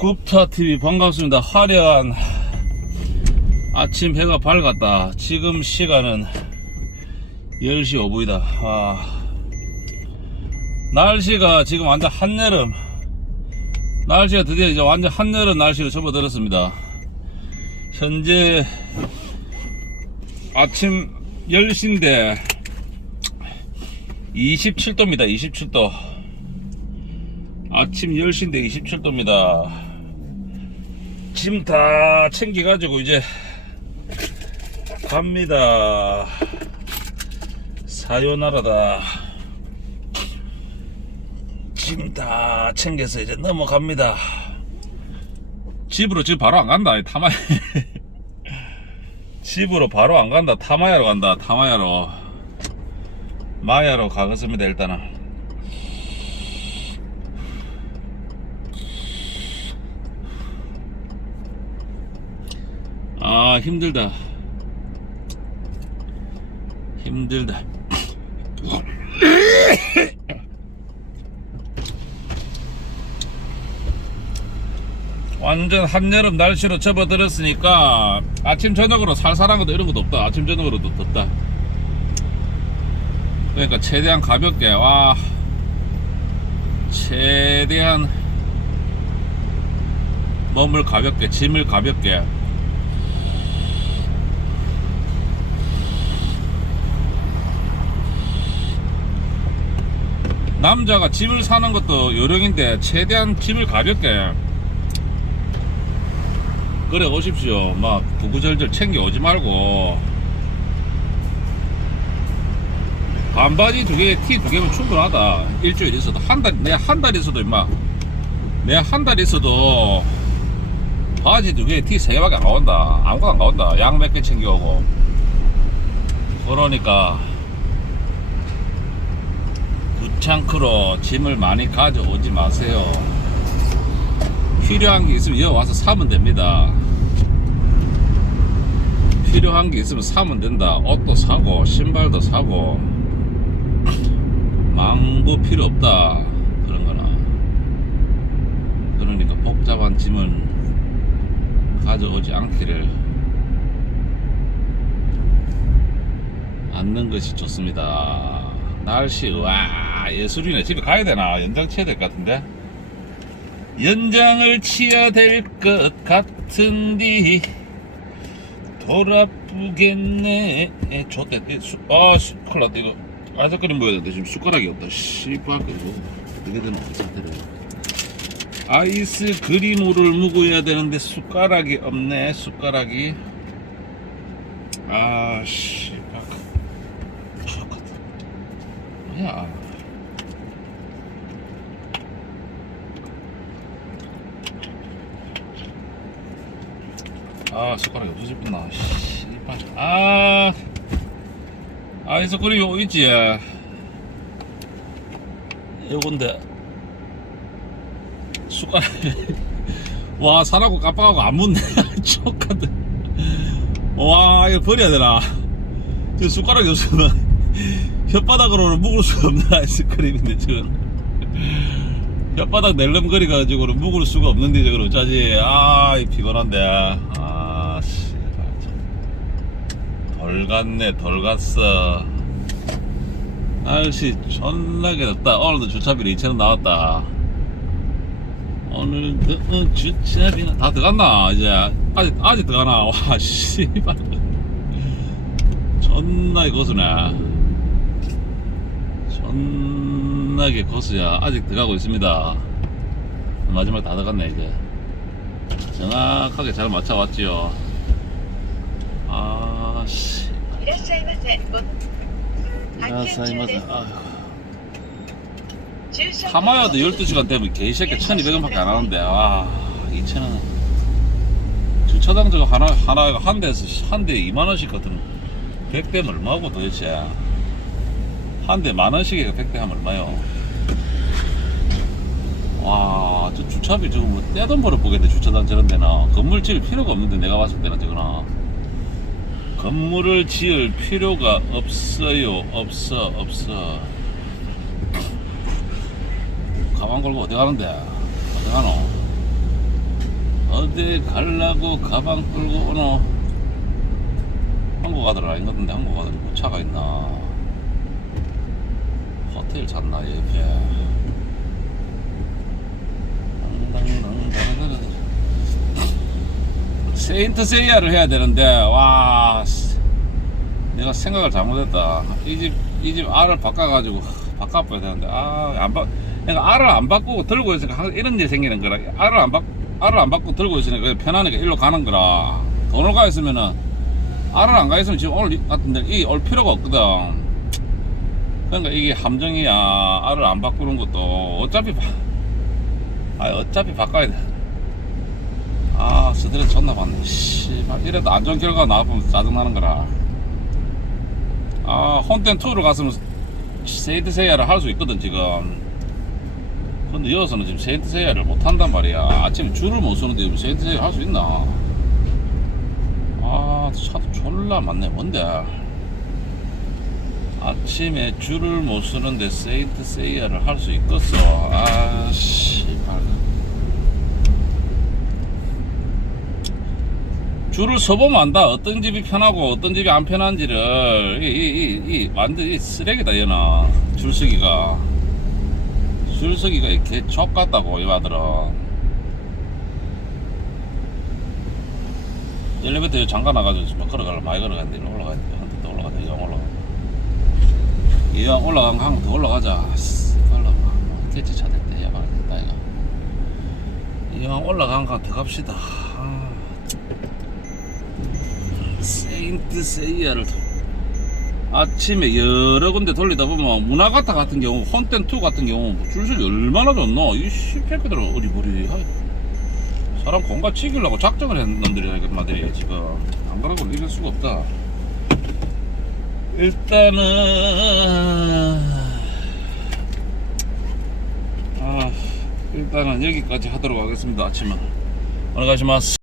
굽타TV 반갑습니다. 화려한 아침 해가 밝았다. 지금 시간은 10시 5분이다. 아, 날씨가 지금 완전 한여름. 날씨가 드디어 이제 완전 한여름 날씨로 접어들었습니다. 현재 아침 10시인데 27도입니다. 27도. 아침 10시인데 27도입니다. 짐 다 챙겨가지고 이제 갑니다. 사요나라다. 짐 다 챙겨서 이제 넘어갑니다. 집으로 지금 바로 안 간다. 타마 집으로 바로 안 간다. 타마야로 간다. 타마야로. 마야로 가겠습니다. 일단은. 아 힘들다. 힘들다. 완전 한여름 날씨로 접어들었으니까 아침 저녁으로 살살한 것도 이런 것도 없다. 아침 저녁으로도 덥다. 그러니까 최대한 가볍게 와. 최대한 몸을 가볍게 짐을 가볍게 남자가 짐을 사는 것도 요령인데 최대한 짐을 가볍게. 그래 오십시오. 막 구구절절 챙겨 오지 말고. 반바지 두 개, 티 두 개면 충분하다. 일주일 있어도 한 달, 내 한 달 있어도 임마. 내 한 달 있어도 바지 두 개, 티 세 개밖에 안 나온다. 아무것도 안 나온다. 양 몇 개 챙겨오고. 그러니까 구창크로 짐을 많이 가져오지 마세요. 필요한 게 있으면 여기 와서 사면 됩니다. 필요한 게 있으면 사면 된다. 옷도 사고, 신발도 사고, 망고 필요 없다. 그런 거나. 그러니까 복잡한 짐은 가져오지 않기를 않는 것이 좋습니다. 날씨 와 예술이네. 집에 가야 되나? 연장 치야 될 것 같은데. 연장을 치야 될 것 같은디. 돌아쁘겠네. 좋대. 아 수- 큰일 났다. 이거 아이스크림 먹어야 되는데 지금 숟가락이 없다. 씨발 이거? 어떻게 되나 이 상태로 아이스크림을 먹어야 되는데 숟가락이 없네 숟가락이. 아 씨발 뭐야 아 숟가락이 없어질 뻔나 씨발 아. 아이스 크림 요 있지. 요건데. 숟가락. 와 사라고 깜빡하고 안 묻네. 족같네 와 이거 버려야 되나? 저 숟가락이 없으면 혓바닥으로 묵을 수가 없는 아이스크림인데 지금 혓바닥 낼름거리 가지고는 묵을 수가 없는데 저걸 어쩌지. 아이 피곤한데. 아씨 덜 갔네 덜 갔어. 날씨 존나게 덥다. 오늘도 주차비로 2천원 나왔다. 오늘도 어, 주차비가 다 들어갔나? 이제 아직 아직 들어가나? 와 씨발. 존나게 고수네. 존나게 고수야. 아직 들어가고 있습니다. 마지막 다 들어갔네 이제. 정확하게 잘 맞춰왔지요 아, 하마야도 12시간 되면 개새끼 1200원 밖에 안 하는데 아 2천원 주차장 저거 하나, 하나 한 대에서 한 대에 2만원씩 같은 100대면 얼마고 도대체? 한 대 만원씩에 그 100대 하면 얼마요? 와저 주차비 저거 뭐 떼돈 벌어 보겠네 주차장 저런 데나. 건물질 필요가 없는데 내가 봤을 때는 저거는 건물을 지을 필요가 없어요. 없어 없어. 가방 걸고 어디 가는데? 어디 가노? 어디 갈라고 가방 끌고 오노? 한국 아들 아닌 것 같은데 한국 아들이 뭐 차가 있나? 호텔 잤나 옆에? 세인트 세이야를 해야 되는데 와. 씨, 내가 생각을 잘못했다. 이 집 이 집 알을 바꿔가지고 바꿔봐야 되는데. 아 안 바. 내가 알을 안 바꾸고 들고 있으니까 이런 일이 생기는 거라. 알을 안 바, 알을 안 바꾸고 들고 있으니까 편하니까 일로 가는 거라. 돈을 가 있으면은 알을 안 가 있으면 지금 오늘 이- 같은데 이 올 필요가 없거든. 그러니까 이게 함정이야. 알을 안 바꾸는 것도. 어차피 바, 아 어차피 바꿔야 돼 아 스트레스 존나 받네. 씨발 이래도 안 좋은 결과가 나와보면 짜증나는 거라 아 혼텐 투를 갔으면 세이드 세이야를 할 수 있거든 지금. 근데 여기서는 지금 세이드 세이야를 못 한단 말이야. 아침에 줄을 못 서는데 세이드 세이야 할 수 있나? 아 차도 졸라 많네. 뭔데? 아침에 줄을 못 서는데 세이드 세이야를 할 수 있겠어? 아 씨 발 줄을 서보면 안다. 어떤 집이 편하고 어떤 집이 안 편한지를 이, 이, 이, 이 완전 히 쓰레기다 얘는 줄서기가 줄서기가 이렇게 족 같다고 이 아들은 엘리베이터 잠깐 나가지고 지금 걸어가려 많이 걸어갔는데 일로 올라가야 돼. 한번더 올라가자. 이왕 올라가. 이왕 올라간 거 한번 더 올라가자. 씨, 올라가. 대체 차댈 때 야발 됐다 이거. 이왕 올라간 거 더 갑시다. 아. 세인트 세이야를 아침에 여러 군데 돌리다 보면 문화가타 같은 경우 혼텐 투 같은 경우 뭐 줄서기 얼마나 좋노? 이 씨패크들은 어리버리 사람 공간 치기려고 작정을 했는 놈들이야 이거 마들이 지금. 안 그러고 이길 수가 없다. 일단은 아 일단은 여기까지 하도록 하겠습니다 아침은. 오늘 가시마스